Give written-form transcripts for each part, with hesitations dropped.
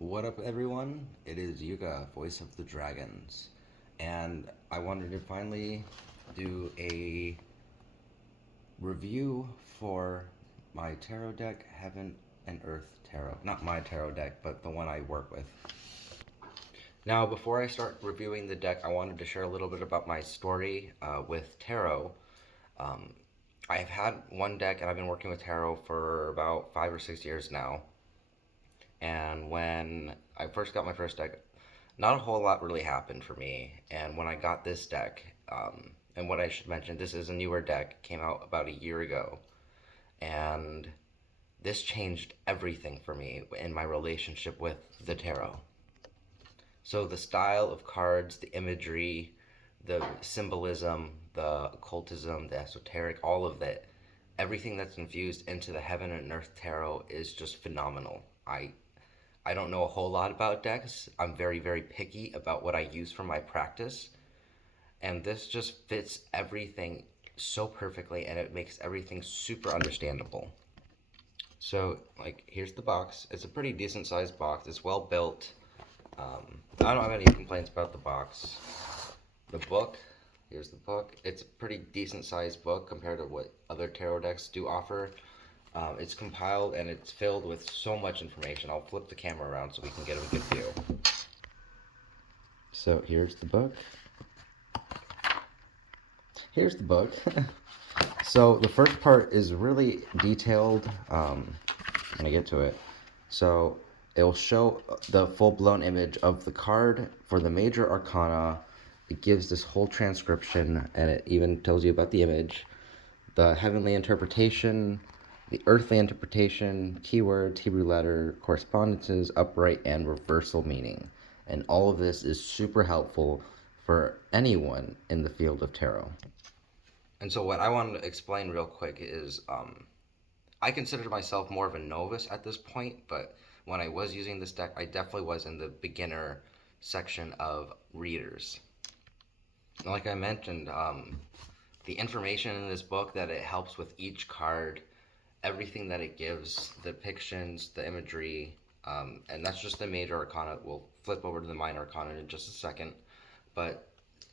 What up, everyone? It is Yuga, voice of the dragons, and I wanted to finally do a review for my tarot deck, Heaven and Earth Tarot. Not my tarot deck, but the one I work with. Now, before I start reviewing the deck, I wanted to share a little bit about my story with tarot. Um, I've had one deck, and I've been working with tarot for about 5 or 6 years now. And when I first got my first deck, not a whole lot really happened for me. And when I got this deck, and what I should mention, this is a newer deck, came out about a year ago, and this changed everything for me in my relationship with the tarot. So the style of cards, the imagery, the symbolism, the occultism, the esoteric, all of that, everything that's infused into the Heaven and Earth Tarot is just phenomenal. I don't know a whole lot about decks. I'm very, very picky about what I use for my practice. And this just fits everything so perfectly and it makes everything super understandable. So, like, here's the box. It's a pretty decent sized box. It's well built. I don't have any complaints about the box. The book, here's the book. It's a pretty decent sized book compared to what other tarot decks do offer. It's compiled and it's filled with so much information. I'll flip the camera around so we can get a good view. So here's the book. Here's the book. So the first part is really detailed. I'm gonna get to it. So it'll show the full-blown image of the card for the major arcana. It gives this whole transcription and it even tells you about the image, the heavenly interpretation, the earthly interpretation, keywords, Hebrew letter, correspondences, upright and reversal meaning. And all of this is super helpful for anyone in the field of tarot. And so, what I wanted to explain real quick is I consider myself more of a novice at this point, but when I was using this deck, I definitely was in the beginner section of readers. Like I mentioned, the information in this book that it helps with each card, everything that it gives, the depictions, the imagery, and that's just the major arcana. We'll flip over to the minor arcana in just a second, but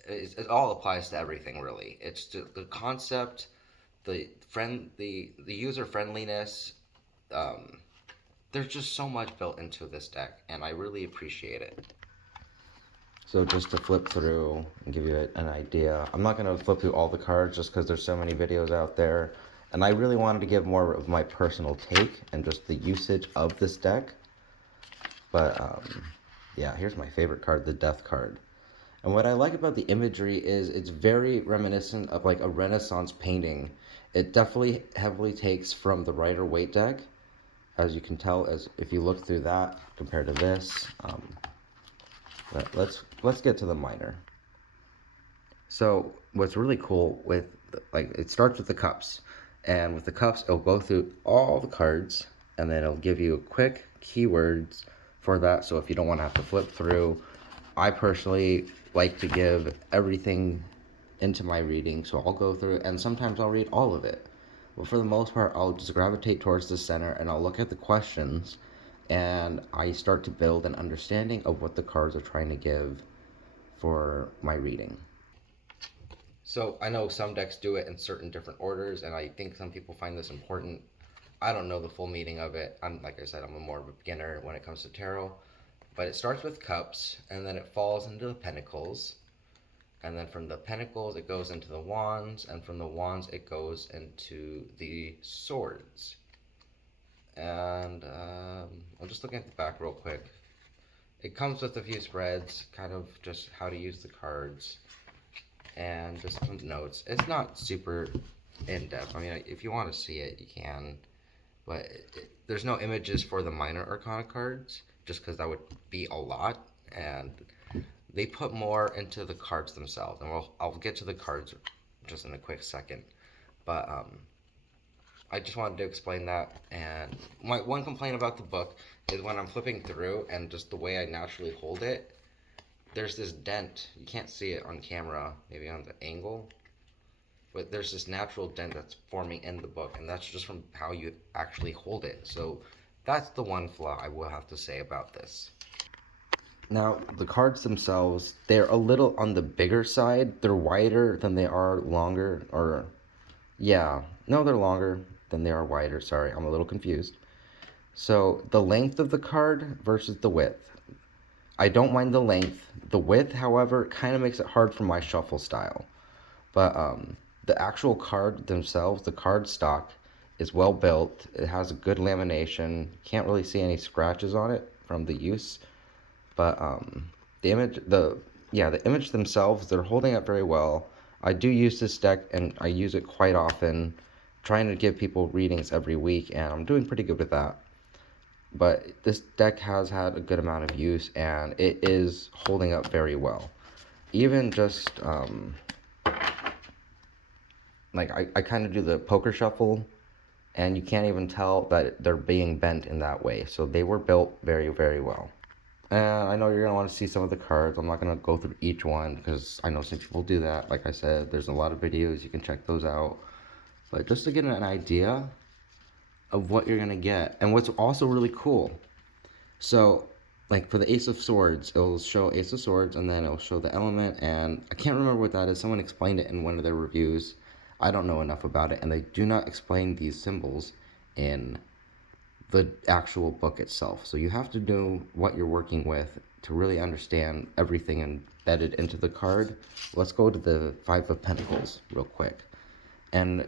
it all applies to everything really. It's the concept, the user friendliness. Um, there's just so much built into this deck, and I really appreciate it. So just to flip through and give you an idea, I'm not going to flip through all the cards just because there's so many videos out there. And I really wanted to give more of my personal take and just the usage of this deck. But yeah, here's my favorite card, the Death card. And what I like about the imagery is it's very reminiscent of like a Renaissance painting. It definitely heavily takes from the Rider-Waite deck, as you can tell as if you look through that compared to this. But let's get to the minor. So what's really cool with like it starts with the cups, and with the cups it'll go through all the cards, and then it'll give you quick keywords for that. So if you don't want to have to flip through, I personally like to give everything into my reading, so I'll go through and sometimes I'll read all of it. But for the most part, I'll just gravitate towards the center and I'll look at the questions and I start to build an understanding of what the cards are trying to give for my reading. So I know some decks do it in certain different orders, and I think some people find this important. I don't know the full meaning of it. I'm like I said, I'm a more of a beginner when it comes to tarot. But it starts with cups, and then it falls into the pentacles, and then from the pentacles it goes into the wands, and from the wands it goes into the swords. And I'm just looking at the back real quick. It comes with a few spreads, kind of just how to use the cards, and just some notes. It's not super in depth. I mean, if you want to see it, you can, but there's no images for the minor arcana cards, just because that would be a lot, and they put more into the cards themselves, and I'll get to the cards just in a quick second. But I just wanted to explain that. And my one complaint about the book is when I'm flipping through and just the way I naturally hold it, there's this dent. You can't see it on camera, maybe on the angle, but there's this natural dent that's forming in the book, and that's just from how you actually hold it. So That's the one flaw I will have to say about this. Now, the cards themselves, they're a little on the bigger side. They're wider than they are longer, or, yeah, no, they're longer than they are wider. Sorry, I'm a little confused. So, the length of the card versus the width. I don't mind the length. The width, however, kind of makes it hard for my shuffle style. But the actual card themselves, the card stock, is well built. It has a good lamination. Can't really see any scratches on it from the use. But the image, the image themselves, they're holding up very well. I do use this deck, and I use it quite often, trying to give people readings every week, and I'm doing pretty good with that. But this deck has had a good amount of use, and it is holding up very well. Even just like I kind of do the poker shuffle, and you can't even tell that they're being bent in that way. So they were built very, very well. And I know you're going to want to see some of the cards. I'm not going to go through each one because I know some people do that. Like I said, there's a lot of videos. You can check those out. But just to get an idea of what you're going to get. And what's also really cool. So, like for the Ace of Swords, it'll show Ace of Swords and then it'll show the element. And I can't remember what that is. Someone explained it in one of their reviews. I don't know enough about it. And they do not explain these symbols in the actual book itself. So you have to know what you're working with to really understand everything embedded into the card. Let's go to the Five of Pentacles real quick. And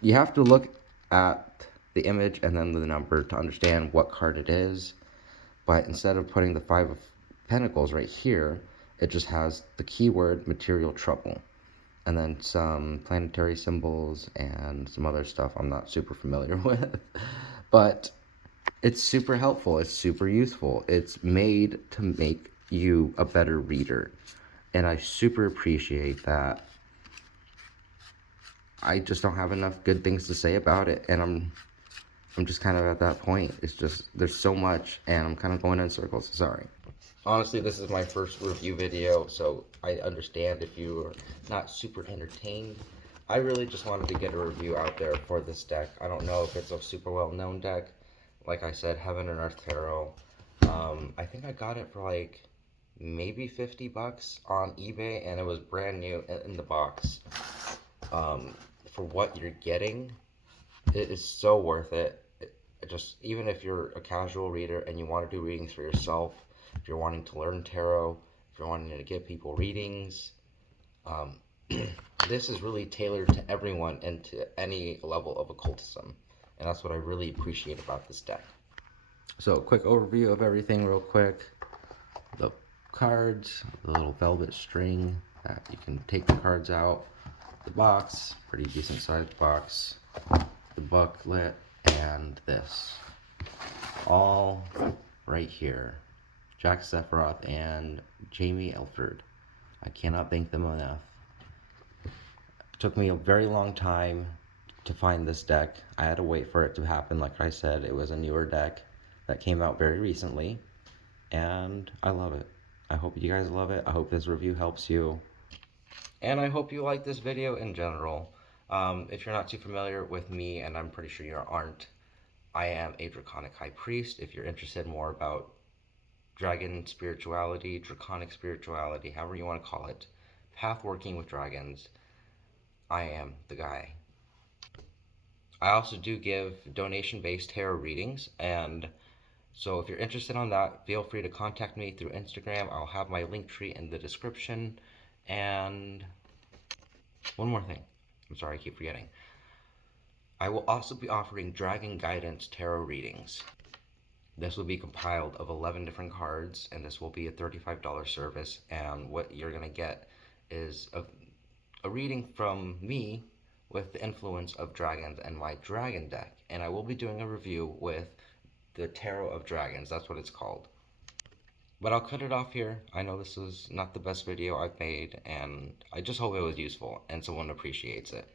you have to look at the image and then the number to understand what card it is. But instead of putting the Five of Pentacles right here, it just has the keyword material trouble. And then some planetary symbols and some other stuff I'm not super familiar with. But it's super helpful. It's super useful. It's made to make you a better reader. And I super appreciate that. I just don't have enough good things to say about it. And I'm just kind of at that point. It's just, there's so much and I'm kind of going in circles. Sorry. Honestly, this is my first review video, so I understand if you're not super entertained. I really just wanted to get a review out there for this deck. I don't know if it's a super well-known deck. Like I said, Heaven and Earth Tarot. I think I got it for like maybe 50 bucks on eBay, and it was brand new in the box. For what you're getting, it is so worth it. Just even if you're a casual reader and you want to do readings for yourself, if you're wanting to learn tarot, if you're wanting to give people readings, this is really tailored to everyone and to any level of occultism. And that's what I really appreciate about this deck. So, quick overview of everything real quick. The cards, the little velvet string that you can take the cards out. The box, pretty decent sized box. The booklet, and this. All right here. Jack Sephiroth and Jamie Elford. I cannot thank them enough. It took me a very long time to find this deck. I had to wait for it to happen. Like I said, it was a newer deck that came out very recently, and I love it. I hope you guys love it. I hope this review helps you, and I hope you like this video in general. If you're not too familiar with me, and I'm pretty sure you aren't, I am a Draconic High Priest. If you're interested more about dragon spirituality, draconic spirituality, however you want to call it, path working with dragons, I am the guy. I also do give donation-based tarot readings, and so if you're interested on that, feel free to contact me through Instagram. I'll have my link tree in the description. And one more thing. I'm sorry, I keep forgetting. I will also be offering Dragon Guidance Tarot readings. This will be compiled of 11 different cards, and this will be a $35 service. And what you're going to get is a reading from me with the influence of dragons and my dragon deck. And I will be doing a review with the Tarot of Dragons. That's what it's called. But I'll cut it off here. I know this is not the best video I've made, and I just hope it was useful and someone appreciates it.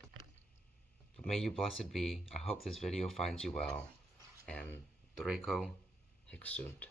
But may you blessed be. I hope this video finds you well. And Draco Hic sunt.